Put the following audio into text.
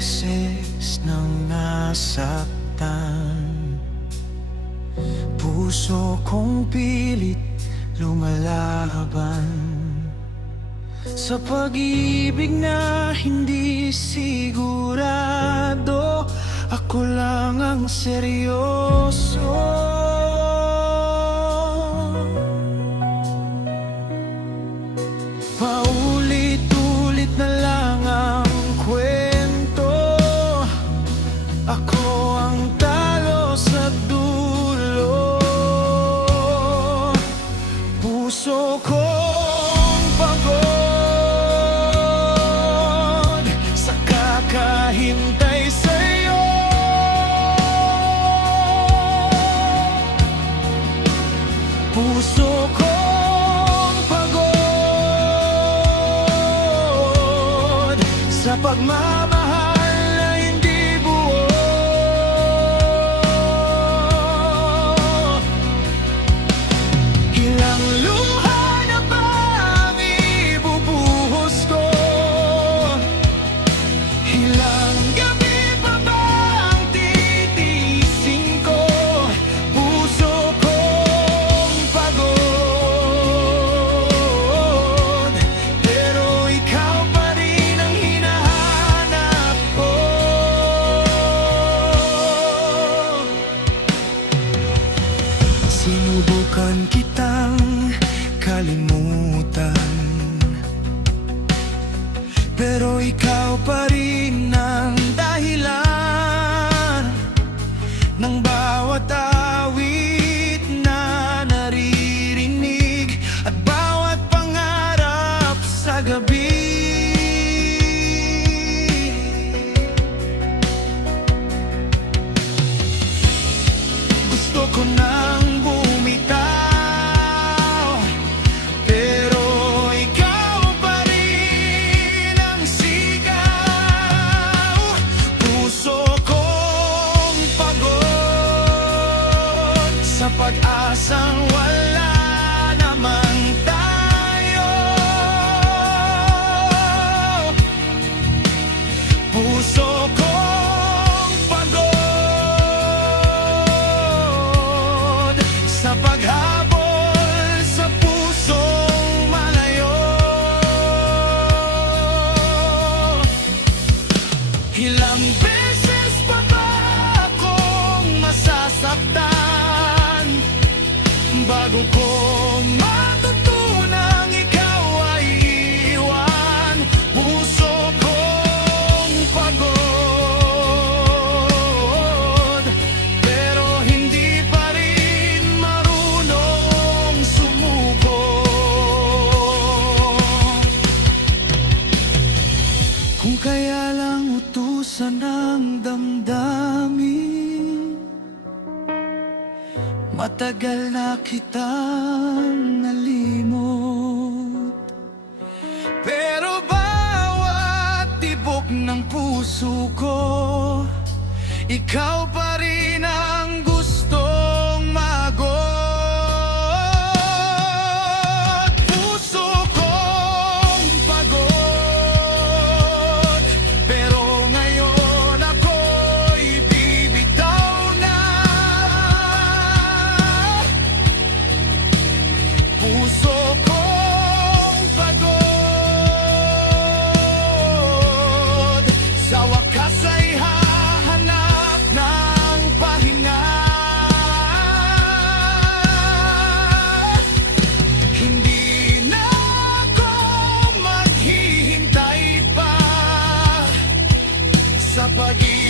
beses nang nasaktan, puso kong pilit lumalaban sa pag-ibig na hindi sigurado. Ako lang ang seryoso. Paulit-ulit na lang ang kwento. Ako ang talo sa dulo. Puso kong pagod sa kakahintay sa'yo. Puso kong pagod sa pagmamahal na hindi buo. Ilang luha na ba ang ibubuhos ko? Ilang gabi pa ba ang titiisin ko? Puso kong pagod, pero ikaw pa rin ang hinahanap ko. Sinubukan kitang kalimutan, pero ikaw pa rin ang dahilan ng bawat awit na naririnig at bawat pangarap sa gabi. Gusto ko nang bumitaw, pero ikaw pa rin ang sigaw. Puso kong pagod sa pag-asang wala namang tayo. Puso kong pagod sa paghabol sa pusong malayo. Ilang beses pa ba akong masasaktan bago ko matutunang ikaw ay iwan? Puso kong pagod, pero hindi pa rin marunong sumuko. Kung kaya lang utusan ng damdamin, matagal na kitang nalimot. Pero bawat tibok ng puso ko, ikaw pa rin ang gustong magot. Puso kong pagod, pero ngayon ako'y bibitaw na. Puso kong pagod, sa wakas ay hahanap ng pahinga. Hindi na ako maghihintay pa sa pag-ibig